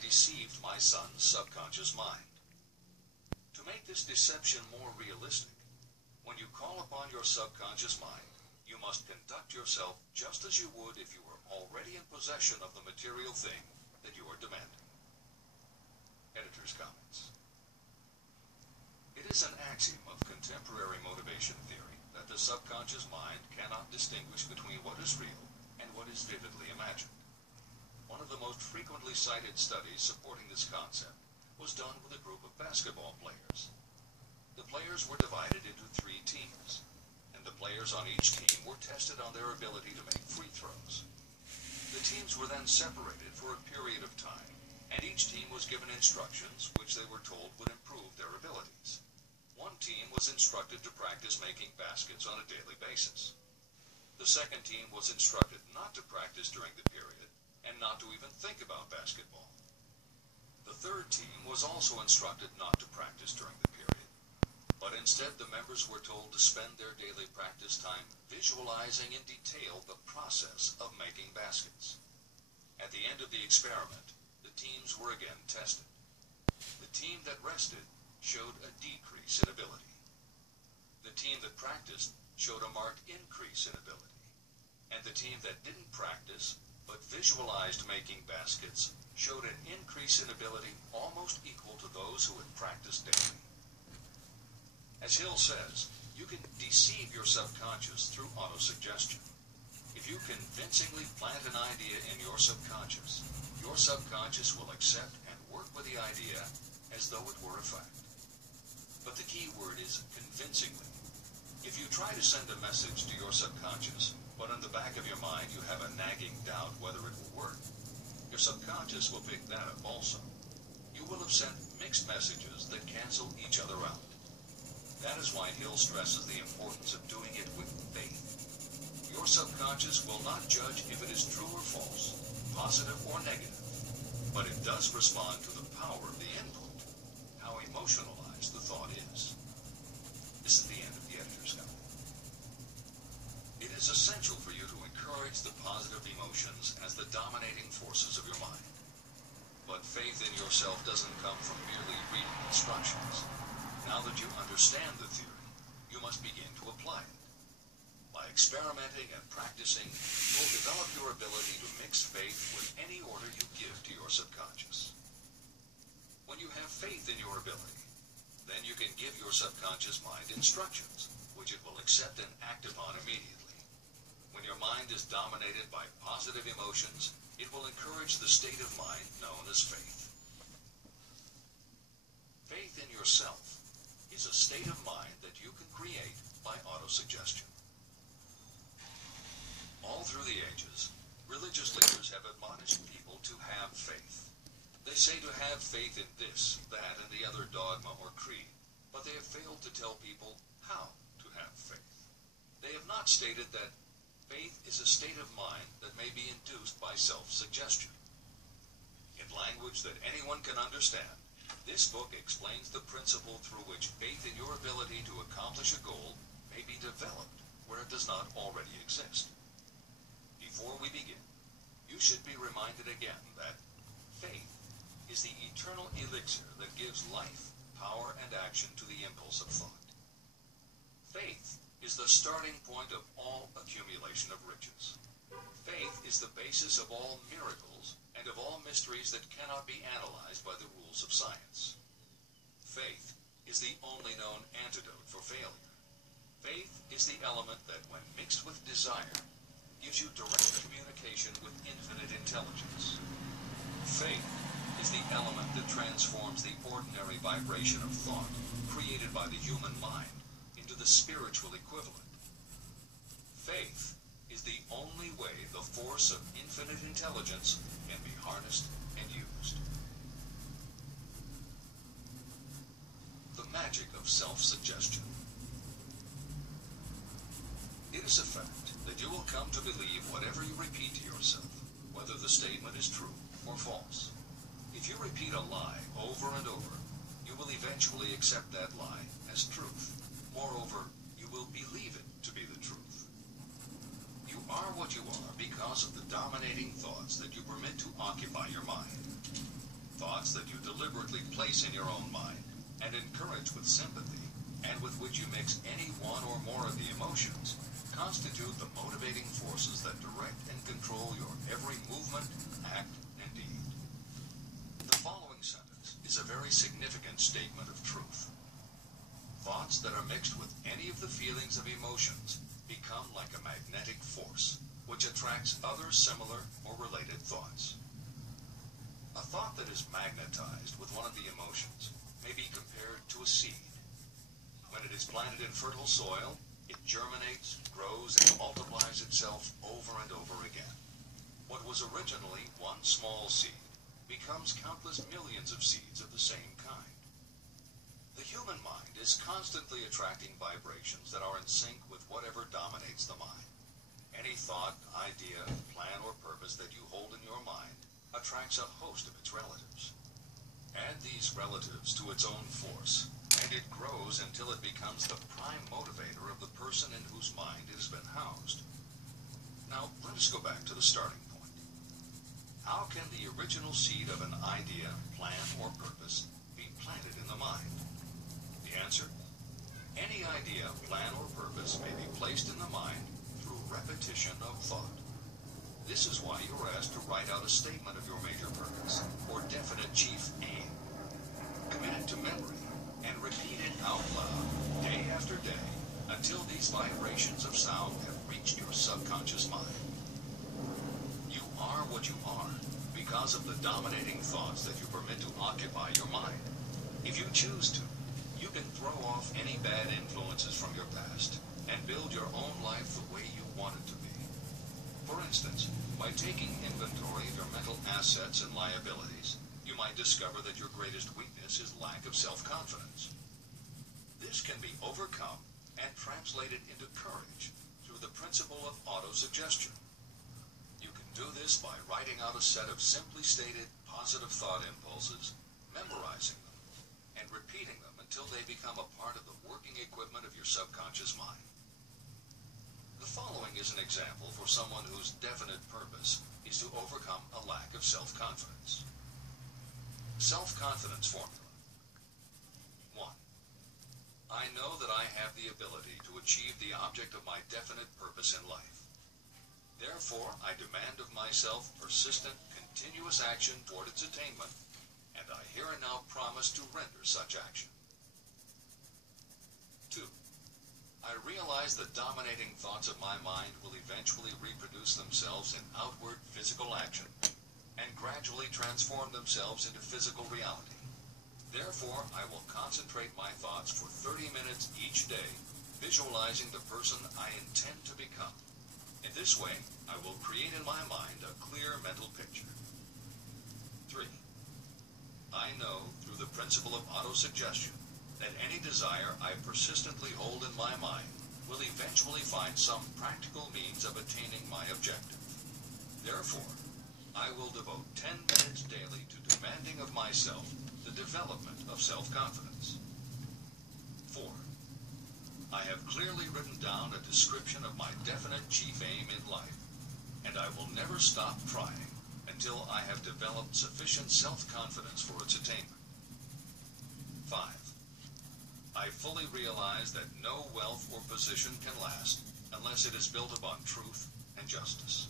deceived my son's subconscious mind. To make this deception more realistic, when you call upon your subconscious mind, you must conduct yourself just as you would if you were already in possession of the material thing that you are demanding. Editor's comments. It is an axiom of contemporary motivation theory that the subconscious mind cannot distinguish between what is real and what is vividly imagined. One of the most frequently cited studies supporting this concept was done with a group of basketball players. The players were divided into 3 teams, and the players on each team were tested on their ability to make free throws. The teams were then separated for a period of time, and each team was given instructions which they were told would improve their abilities. One team was instructed to practice making baskets on a daily basis. The second team was instructed not to practice during the period and not to even think about basketball. The third team was also instructed not to practice during the period, but instead the members were told to spend their daily practice time visualizing in detail the process of making baskets. At the end of the experiment, the teams were again tested. The team that rested showed a decrease in ability. The team that practiced showed a marked increase in ability. And the team that didn't practice but visualized making baskets showed an increase in ability almost equal to those who had practiced daily. As Hill says, you can deceive your subconscious through autosuggestion. If you convincingly plant an idea in your subconscious will accept and work with the idea as though it were a fact. But the key word is convincingly. If you try to send a message to your subconscious, but in the back of your mind you have a nagging doubt whether it will work, your subconscious will pick that up also. You will have sent mixed messages that cancel each other out. That is why Hill stresses the importance of doing it with faith. Your subconscious will not judge if it is true or false, positive or negative, but it does respond to the power of the input, how emotionalized the thought is. This is the end of the editor's comment. It is essential for you to encourage the positive emotions as the dominating forces of your mind. But faith in yourself doesn't come from merely reading instructions. Now that you understand the theory, you must begin to apply it. By experimenting and practicing, you will develop your ability to mix faith with any order you give to your subconscious. When you have faith in your ability, then you can give your subconscious mind instructions, which it will accept and act upon immediately. When your mind is dominated by positive emotions, it will encourage the state of mind known as faith. Faith in yourself is a state of mind that you can create by autosuggestion. All through the ages, religious leaders have admonished people to have faith. They say to have faith in this, that, and the other dogma or creed, but they have failed to tell people how to have faith. They have not stated that faith is a state of mind that may be induced by self-suggestion. In language that anyone can understand, this book explains the principle through which faith in your ability to accomplish a goal may be developed where it does not already exist. Before we begin, you should be reminded again that faith is the eternal elixir that gives life, power, and action to the impulse of thought. Faith is the starting point of all accumulation of riches. Faith is the basis of all miracles and of all mysteries that cannot be analyzed by the rules of science. Faith is the only known antidote for failure. Faith is the element that, when mixed with desire, gives you direct communication with infinite intelligence. Faith is the element that transforms the ordinary vibration of thought created by the human mind into the spiritual equivalent. Faith is the only way the force of infinite intelligence can be harnessed and used. The magic of self-suggestion. It is a fact that you will come to believe whatever you repeat to yourself, whether the statement is true or false. If you repeat a lie over and over, you will eventually accept that lie as truth. Moreover, you will believe it to be the truth. You are what you are because of the dominating thoughts that you permit to occupy your mind. deliberately place in your own mind and encourage with sympathy, and with which you mix any one or more of the emotions, constitute the motivating forces that direct and control your every movement, act, and deed. The following sentence is a very significant statement of truth. Thoughts that are mixed with any of the feelings of emotions become like a magnetic force, which attracts other similar or related thoughts. A thought that is magnetized with one of the emotions may be compared to a seed. When it is planted in fertile soil, it germinates, grows, and multiplies itself over and over again. What was originally one small seed becomes countless millions of seeds of the same kind. The human mind is constantly attracting vibrations that are in sync with whatever dominates the mind. Any thought, idea, plan, or purpose that you hold in your mind attracts a host of its relatives. Add these relatives to its own force, and it grows until it becomes the prime motivator of the person in whose mind it has been housed. Now, let us go back to the starting point. How can the original seed of an idea, plan, or purpose be planted in the mind? The answer? Any idea, plan, or purpose may be placed in the mind through repetition of thought. This is why you are asked to write out a statement of your major purpose or definite chief aim. Commit it to memory and repeat it out loud, day after day, until these vibrations of sound have reached your subconscious mind. You are what you are because of the dominating thoughts that you permit to occupy your mind. If you choose to, you can throw off any bad influences from your past and build your own life the way you want it to be. For instance, by taking inventory of your mental assets and liabilities, you might discover that your greatest weakness is lack of self-confidence. This can be overcome and translated into courage through the principle of auto-suggestion. You can do this by writing out a set of simply stated positive thought impulses, memorizing them, and repeating them until they become a part of the working equipment of your subconscious mind. The following is an example for someone whose definite purpose is to overcome a lack of self-confidence. Self-confidence formula. 1. I know that I have the ability to achieve the object of my definite purpose in life. Therefore, I demand of myself persistent, continuous action toward its attainment, and I here and now promise to render such action. 2. I realize that dominating thoughts of my mind will eventually reproduce themselves in outward physical action, and gradually transform themselves into physical reality. Therefore, I will concentrate my thoughts for 30 minutes each day, visualizing the person I intend to become. In this way, I will create in my mind a clear mental picture. 3. I know, through the principle of autosuggestion, that any desire I persistently hold in my mind will eventually find some practical means of attaining my objective. Therefore, I will devote 10 minutes daily to demanding of myself the development of self-confidence. 4. I have clearly written down a description of my definite chief aim in life, and I will never stop trying until I have developed sufficient self-confidence for its attainment. 5. I fully realize that no wealth or position can last unless it is built upon truth and justice.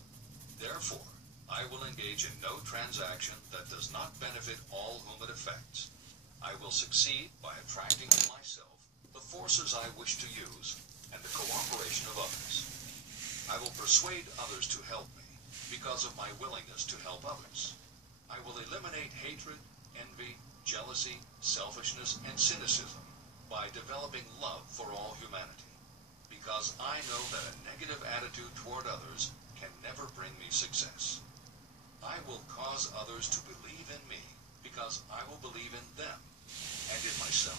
Therefore, I will engage in no transaction that does not benefit all whom it affects. I will succeed by attracting to myself the forces I wish to use and the cooperation of others. I will persuade others to help me because of my willingness to help others. I will eliminate hatred, envy, jealousy, selfishness, and cynicism by developing love for all humanity, because I know that a negative attitude toward others can never bring me success. I will cause others to believe in me because I will believe in them and in myself.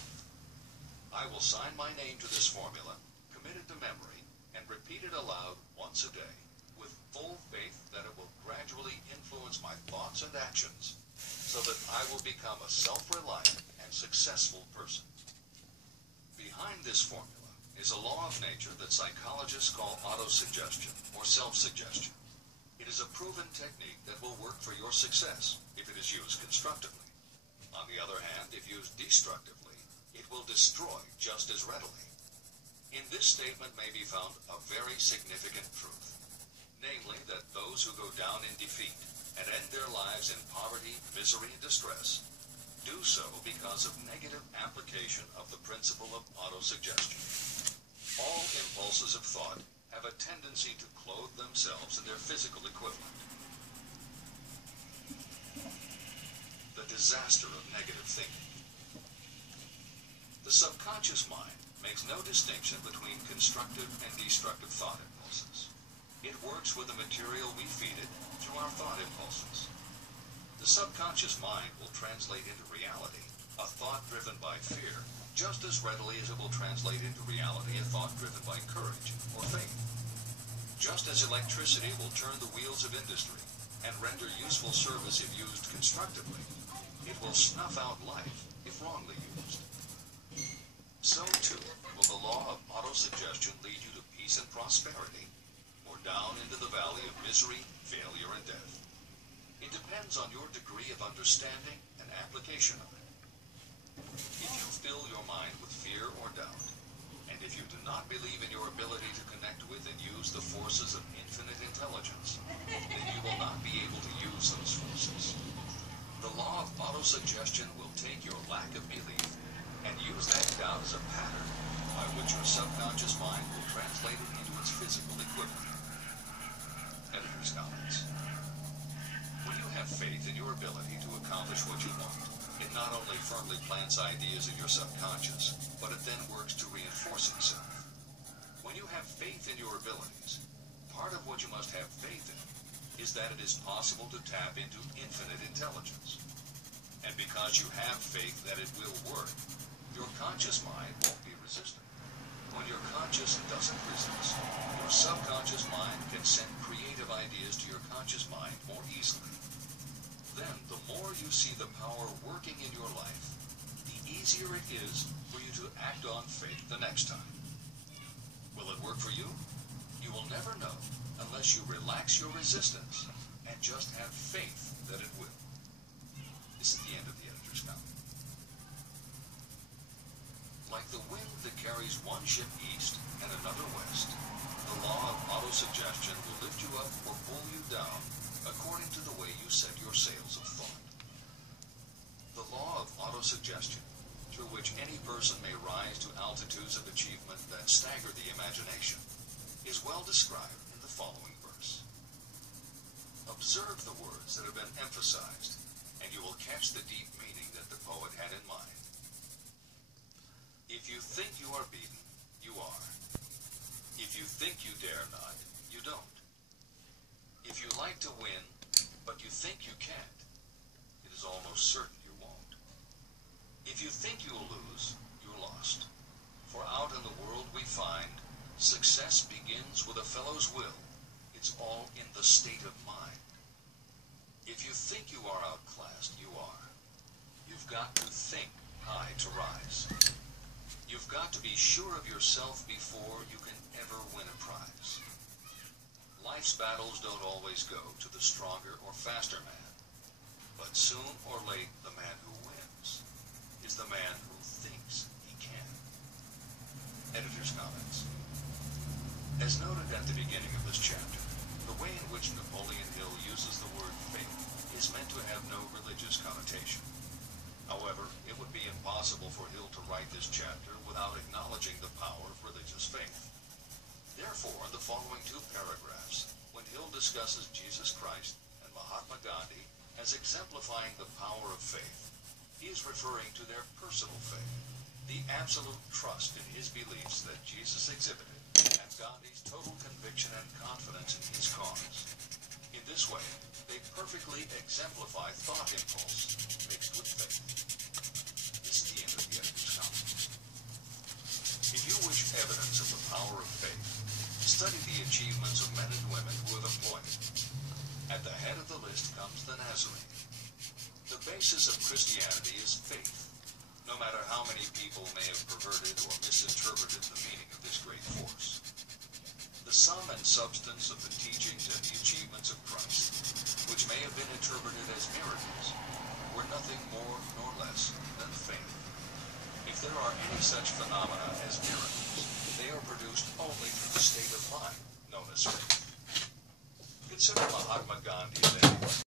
I will sign my name to this formula, commit it to memory, and repeat it aloud once a day, with full faith that it will gradually influence my thoughts and actions, so that I will become a self-reliant and successful person. Behind this formula is a law of nature that psychologists call autosuggestion or self-suggestion. It is a proven technique that will work for your success if it is used constructively. On the other hand, if used destructively, it will destroy just as readily. In this statement may be found a very significant truth, namely that those who go down in defeat and end their lives in poverty, misery, and distress do so because of negative application of the principle of autosuggestion. All impulses of thought have a tendency to clothe themselves in their physical equivalent. The disaster of negative thinking. The subconscious mind makes no distinction between constructive and destructive thought impulses. It works with the material we feed it through our thought impulses. The subconscious mind will translate into reality a thought driven by fear just as readily as it will translate into reality a thought driven by courage or faith. Just as electricity will turn the wheels of industry and render useful service if used constructively, it will snuff out life if wrongly used. So too will the law of autosuggestion lead you to peace and prosperity, or down into the valley of misery, failure, and death. It depends on your degree of understanding and application of it. If you fill your mind with fear or doubt, and if you do not believe in your ability to connect with and use the forces of infinite intelligence, then you will not be able to use those forces. The law of autosuggestion will take your lack of belief and use that doubt as a pattern by which your subconscious mind will translate it into its physical equivalent. Editor's comments. When you have faith in your ability to accomplish what you want, it not only firmly plants ideas in your subconscious, but it then works to reinforce itself. When you have faith in your abilities, part of what you must have faith in is that it is possible to tap into infinite intelligence. And because you have faith that it will work, your conscious mind won't be resistant. When your conscious doesn't resist, your subconscious mind can send creative ideas to your conscious mind more easily. Then, the more you see the power working in your life, the easier it is for you to act on faith the next time. Will it work for you? You will never know unless you relax your resistance and just have faith that it will. This is the end of the editor's comment. Like the wind that carries one ship east and another west, the law of autosuggestion will lift you up or pull you down according to the way you set your sails of thought. The law of autosuggestion, through which any person may rise to altitudes of achievement that stagger the imagination, is well described in the following verse. Observe the words that have been emphasized, and you will catch the deep meaning that the poet had in mind. If you think you are beaten, you are. If you think you dare not, you don't. If you like to win, but you think you can't, it is almost certain you won't. If you think you'll lose, you're lost. For out in the world we find, success begins with a fellow's will. It's all in the state of mind. If you think you are outclassed, you are. You've got to think high to rise. You've got to be sure of yourself before you can ever win a prize. Life's battles don't always go to the stronger or faster man, but soon or late the man who wins is the man who thinks he can. Editor's comments. As noted at the beginning of this chapter, the way in which Napoleon Hill uses the word faith is meant to have no religious connotation. However, it would be impossible for Hill to write this chapter without acknowledging the power of religious faith. Therefore, in the following two paragraphs, when Hill discusses Jesus Christ and Mahatma Gandhi as exemplifying the power of faith, he is referring to their personal faith, the absolute trust in his beliefs that Jesus exhibited, and Gandhi's total conviction and confidence in his cause. In this way, they perfectly exemplify thought impulse mixed with faith. This is the end of the editor's comment. If you wish evidence of the power of faith, study the achievements of men and women who have employed it. At the head of the list comes the Nazarene. The basis of Christianity is faith, no matter how many people may have perverted or misinterpreted the meaning of this great force. The sum and substance of the teachings and the achievements of Christ, which may have been interpreted as miracles, were nothing more nor less if there are any such phenomena as miracles, they are produced only through the state of mind known as faith. Consider Mahatma Gandhi today.